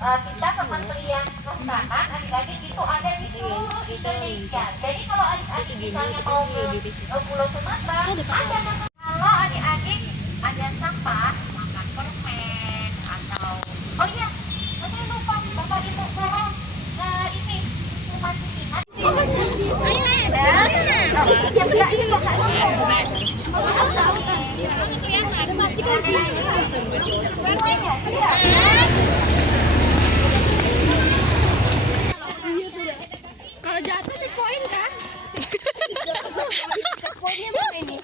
kita Kementerian Kehutanan adik-adik itu ada di seluruh Indonesia. Jadi kalau adik-adik misalnya mau ke Pulau Sumatera, ada nama. Kalau adik-adik ada sampah, makan permen atau oh iya, saya lupa bapak ibu tolong ini masukin. Kalau jatuh checkpoint kan? Checkpointnya mana ini?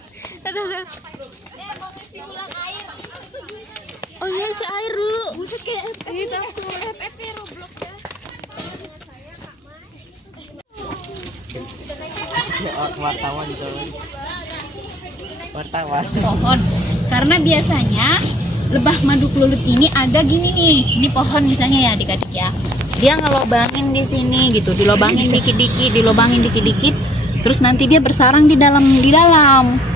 Mau ngisi ulang air. Oh iya, si air dulu. Buset kayak FFP Roblox ya. Wartawan itu wartawan pohon, karena biasanya lebah madu kelulut ini ada gini nih, ini pohon misalnya ya adik-adik ya, dia ngelobangin di sini gitu, dilobangin dikit-dikit, terus nanti dia bersarang di dalam.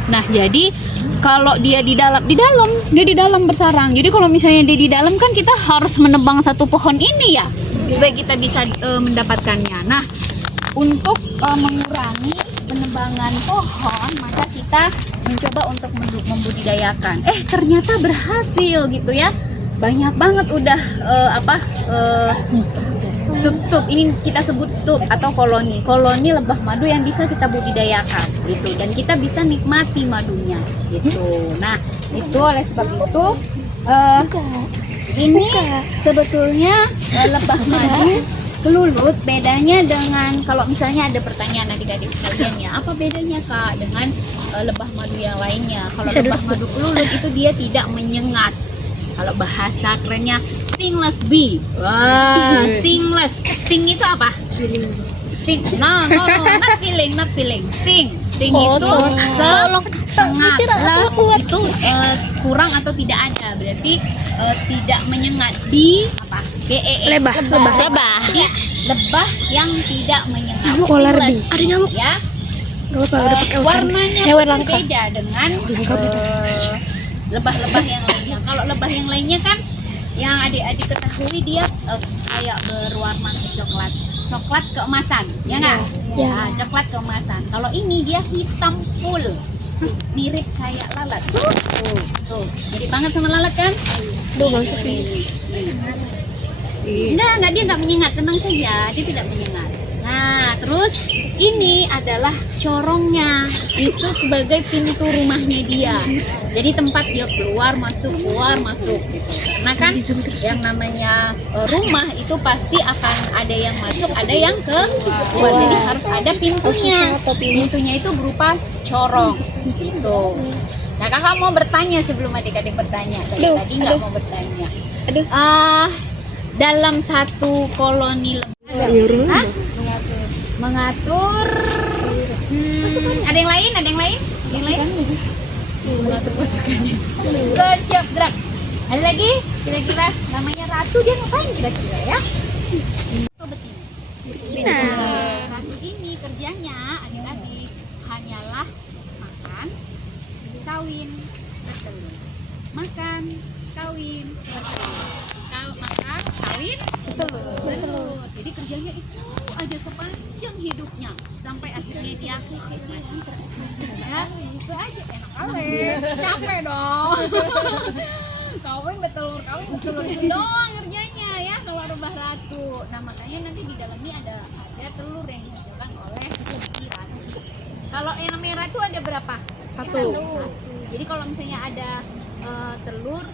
Nah jadi kalau dia di dalam bersarang, jadi kalau misalnya dia di dalam kan kita harus menebang satu pohon ini ya supaya kita bisa mendapatkannya. Nah untuk mengurangi penebangan pohon, maka kita mencoba untuk membudidayakan. Ternyata berhasil gitu ya. Banyak banget udah stup. Ini kita sebut stup atau koloni lebah madu yang bisa kita budidayakan gitu, dan kita bisa nikmati madunya gitu. Nah, itu oleh sebab itu ini sebetulnya lebah madu kelulut. Bedanya dengan, kalau misalnya ada pertanyaan adik-adik sekalian ya, apa bedanya Kak dengan lebah madu yang lainnya? Kalau lebah madu kelulut itu dia tidak menyengat. Kalau bahasa kerennya stingless bee. Wah, stingless. Sting itu apa? Sting. No, not feeling. Sting itu sangat less, itu kurang atau tidak ada. Berarti tidak menyengat. Di apa? Lebah. Jadi, lebah yang tidak menyengat. Ada nyamuk Ya. Warnanya berbeda dengan lebah-lebah yang lainnya. Kalau lebah yang lainnya kan yang adik-adik ketahui dia kayak berwarna coklat keemasan, ya nggak? Ya. Nah, coklat keemasan. Kalau ini dia hitam full, mirip kayak lalat. Tuh, mirip banget sama lalat kan? Enggak, dia nggak menyengat, tenang saja, dia tidak menyengat. Nah, terus ini adalah corongnya, itu sebagai pintu rumahnya dia. Jadi tempat dia keluar masuk gitu. Karena kan yang namanya rumah itu pasti akan ada yang masuk, ada yang keluar. Jadi harus ada pintunya. Pintunya itu berupa corong gitu. Nah, kakak mau bertanya sebelum adik-adik bertanya. Tadi nggak mau bertanya. Dalam satu koloni lebah mengatur ada yang lain mengatur pasukannya. Pasukan siap gerak. Ada lagi kira-kira namanya ratu, dia ngapain kira-kira ya? Betina. Ratu ini kerjanya adik-adik hanyalah makan, kawin, bertelur. Makan, kawin, bertelur. Makan, kawin, bertelur. Jadi kerjanya itu aja sepanjang hidupnya sampai akhirnya dia ya, itu aja enak kali, capek dong. kawin betelur itu doang kerjanya ya kalau lebah ratu. Nah makanya nanti di dalam ini ada telur yang dihasilkan oleh si ratu. Kalau yang namanya ratu ada berapa? Satu. Jadi kalau misalnya ada telur,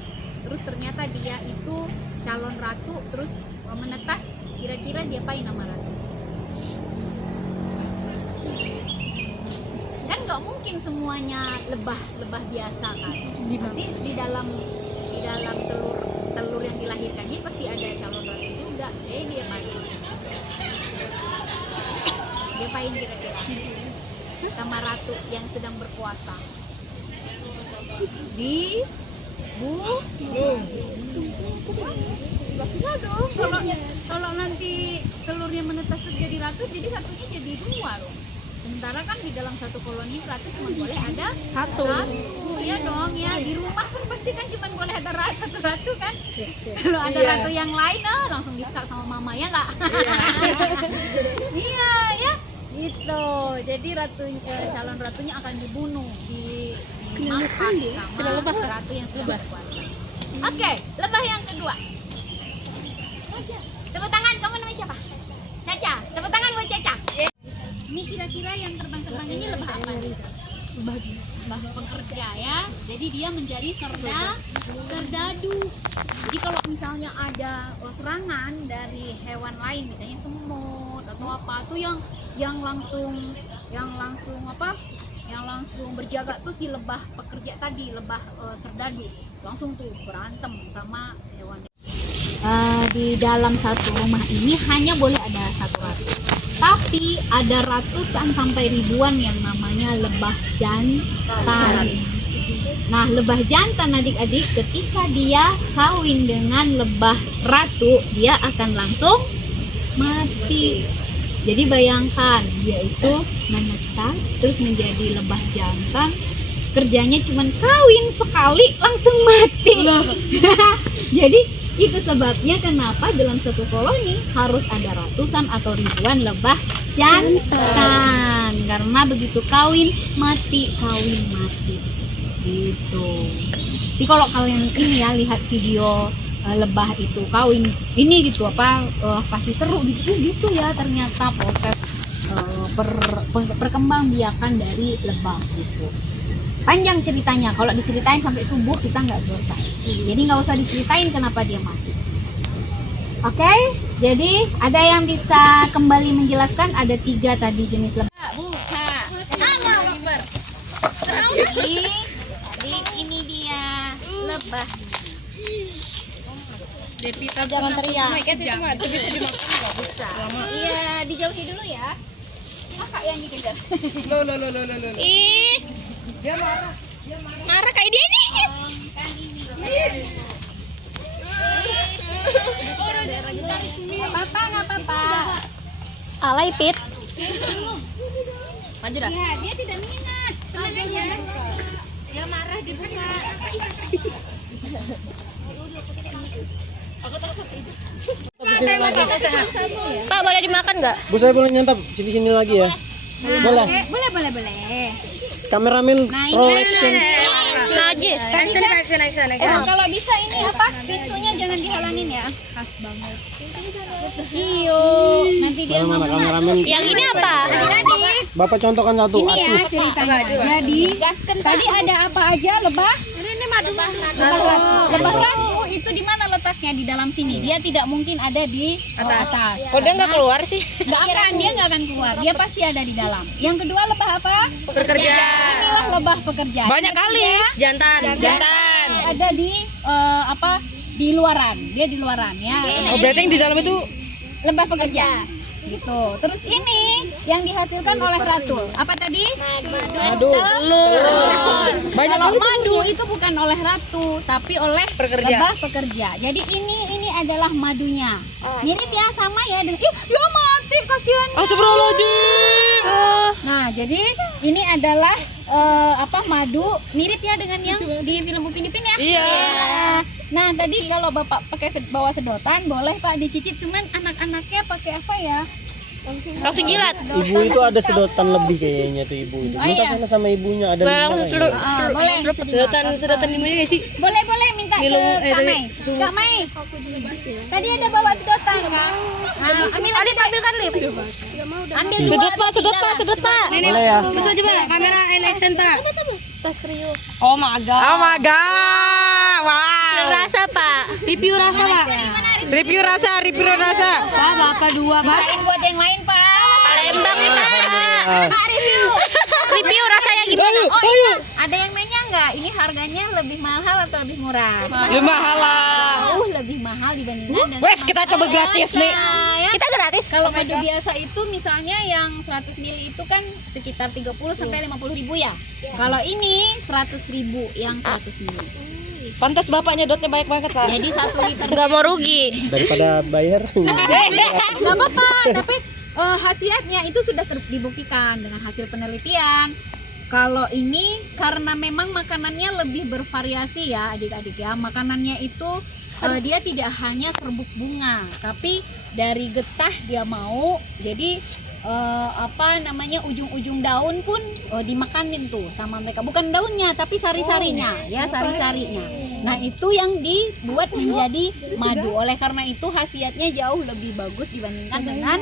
terus ternyata dia itu calon ratu, terus menetas, kira-kira dia apain nama ratu? Kan nggak mungkin semuanya lebah biasa kan, pasti di dalam telur yang dilahirkannya pasti ada calon ratu juga. Jadi dia apain kira-kira sama ratu yang sedang berkuasa di enggak dong. Kalau nanti telurnya menetas terjadi ratu, jadi ratunya jadi dua dong. Sementara kan di dalam satu koloni ratu cuma boleh ada satu. Ya dong ya, di rumah pun pasti kan cuma boleh ada satu ratu kan. Kalau ada ratu yang lain langsung Iya ya, gitu. Jadi calon ratunya akan dibunuh, dimakan sama ratu yang sedang berkuasa. Oke, lebah yang kedua. Tepuk tangan, kamu namanya siapa? Caca. Tepuk tangan buat Caca. Ini kira-kira yang terbang-terbang ini lebah apa nih? Lebah pekerja ya. Jadi dia menjadi serdadu. Jadi kalau misalnya ada serangan dari hewan lain, misalnya semut atau apa tuh yang langsung berjaga tuh si lebah pekerja tadi, lebah serdadu. Langsung tuh berantem sama hewan. Di dalam satu rumah ini hanya boleh ada satu ratu, tapi ada ratusan sampai ribuan yang namanya lebah jantan. Nah, lebah jantan adik-adik ketika dia kawin dengan lebah ratu, dia akan langsung mati. Jadi bayangkan, dia itu menetas terus menjadi lebah jantan, kerjanya cuma kawin sekali langsung mati. Jadi itu sebabnya kenapa dalam satu koloni harus ada ratusan atau ribuan lebah jantan, karena begitu kawin mati gitu. Jadi kalau kalian ini ya lihat video lebah itu kawin ini gitu pasti seru gitu ya, ternyata proses perkembangbiakan dari lebah gitu. Panjang ceritanya, kalau diceritain sampai subuh kita nggak selesai. Jadi nggak usah diceritain kenapa dia mati. Oke, jadi ada yang bisa kembali menjelaskan? Ada 3 tadi jenis lebah. Buka. Ini dia lebah. Devita jangan teriak. Bisa. Iya, dijauhi dulu ya. Kakak yang dikejar. Ih, Dia marah. marah kayak dia nih. Nggak apa-apa. Alay Pit. Maju dah. Iya, dia tidak minat. Tenang aja. Dia marah dibuka. Pak, boleh dimakan nggak? Bu, saya boleh nyantap sini-sini lagi ya? Boleh. Oke, boleh. Kameramen Nah, ini collection. Nah aja. Tadi kan kalau bisa ini apa? Pintunya jangan dihalangin ya. Khas banget. Iyo, nanti dia Mana ngomong. kameramen? Yang ini apa? Adik-adik, Bapak contohkan satu. ini ya Atuh. ceritanya. Jadi tadi ada apa aja lebah? Lebah ratu itu di mana letaknya? Di dalam sini. Dia tidak mungkin ada di atas. Kok dia nggak keluar sih? Dia nggak akan keluar. Dia pasti ada di dalam. Yang kedua lebah apa? Pekerja. Inilah lebah pekerja. Banyak kali. Jantan. Ada di di luaran. Dia di luaran ya. Oh, berarti yang di dalam itu Lebah pekerja. Gitu. Terus ini yang dihasilkan oleh ratu. Apa tadi? madu. Telur. Banyak Kalau madu itu bukan oleh ratu, tapi oleh Pekerja. lebah pekerja. Jadi ini adalah madunya. Mirip ya sama ya dengan ya mati kasihan. Astagfirullahaladzim. Nah, jadi ini adalah madu mirip ya dengan yang di film Upin Ipin ya. Iya. Nah, tadi kalau Bapak pakai bawa sedotan boleh Pak dicicip, cuman anak-anaknya pakai apa ya? Langsung jilat. Ibu itu ada sedotan lebih kayaknya tuh ibu itu. Minta iya. sana sama ibunya ada. Langsung minta Boleh. sedotan di mana sih? Boleh minta ke Kak Mai. Kak Mai. Tadi ada bawa sedotan kan? Nah, ambil aja ambilkan lip. Ambil Sedot Pak. Boleh ya. Coba kamera action Pak. Tas kriuk. Oh my god. Wow. Rasa Pak. Review rasa, Pak. Review rasa. Pak, Bapak dua, Pak. Rasain buat yang lain, Pak. Palembang nih Pak. Pak Review rasanya gimana? Oh iya, ada yang nanya nggak? Ini harganya lebih mahal atau lebih murah? Ya mahal lah. Jauh lebih mahal dibandingkan dengan Wes, kita madu coba gratis biasa, nih. ya. Kita gratis. Kalau madu biasa itu misalnya yang 100 ml itu kan sekitar 30 sampai 50 ribu ya. Kalau ini 100 ribu yang 100 ml. Pantas bapaknya dotnya banyak banget, Pak. Jadi 1 liter. Nggak mau rugi. Daripada bayar. Nggak apa-apa, tapi khasiatnya itu sudah dibuktikan dengan hasil penelitian. Kalau ini karena memang makanannya lebih bervariasi ya adik-adik ya. Makanannya itu dia tidak hanya serbuk bunga, tapi dari getah dia mau. Jadi ujung-ujung daun pun dimakanin tuh sama mereka. Bukan daunnya, tapi sari-sarinya, ya sari-sarinya. Nah itu yang dibuat menjadi madu. Oleh karena itu khasiatnya jauh lebih bagus dibandingkan dengan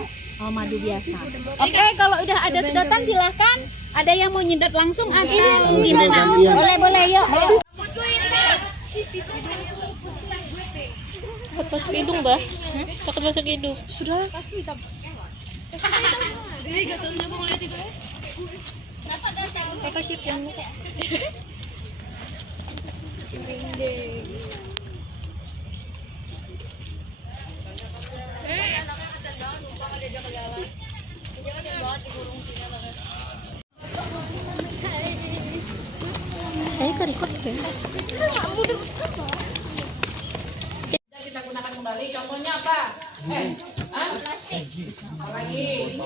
madu biasa. Oke, kalau udah ada sedotan silahkan. Ada yang mau nyedot langsung atau gimana? Boleh, yuk. Ayo. Takut masuk hidung, Bah. Takut masuk hidung. Sudah. Photoshoot yang Kita gunakan kembali. Contohnya apa? Lagi.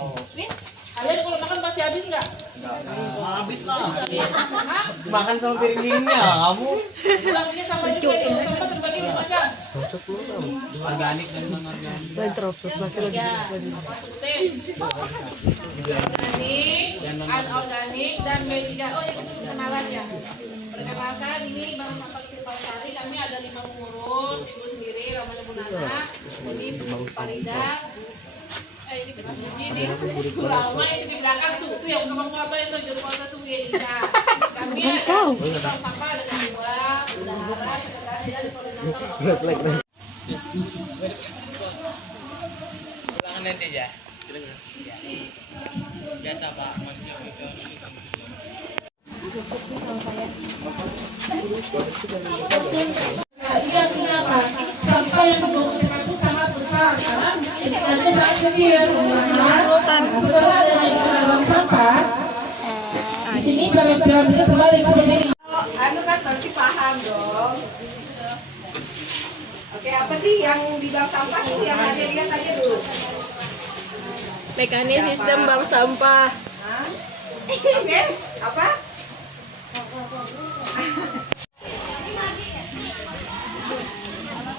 Kalian kalau makan pasti habis nggak? Habis lah. Makan sama piringnya kamu. Pulangnya sama juga nih. Sampah terbagi di macam. Organik dan non-organik. Organik, anorganik, dan B3. Oh ya, itu kenalan ya. Perkenalkan, ini Bang Sampah Sari. Kami ada 5 pengurus, ibu sendiri, Ramanya Bu Nana, jadi Bu Farida. Ini ini lama itu di belakang tuh yang nomor foto itu juru foto tuh ini. Nah, kami ada sampah ada dua, bendahara, sekretaris dan koordinator. Ulangan nanti aja. Biasa Pak, manusia itu. Iya sudah Pak. Sampah yang dibawa itu sangat besar karena ada sangat kecil. Setelah adanya penanaman sampah, di sini piramida terbalik seperti ini. Anu kan pasti paham dong. Oke, apa sih yang di bank sampah itu yang ada, lihat aja dulu. mekanisme sistem bank sampah. Oke, apa?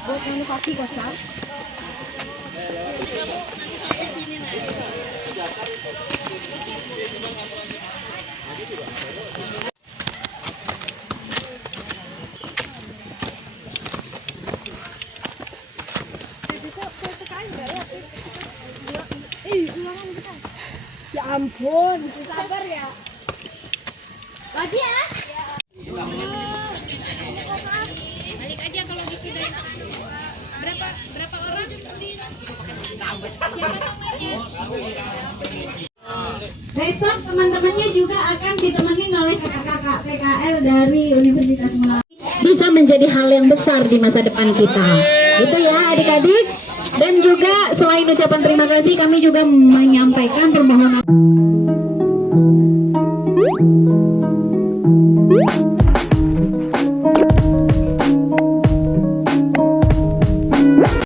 Buat manufaktur kosan. Ya ampun. Sabar ya. Lagi ya. Balik aja kalau gitu deh. Berapa orang? Besok teman-temannya juga akan ditemani oleh kakak-kakak PKL dari Universitas Melayu. Bisa menjadi hal yang besar di masa depan kita. Itu ya adik-adik. Dan juga selain ucapan terima kasih, kami juga menyampaikan permohonan.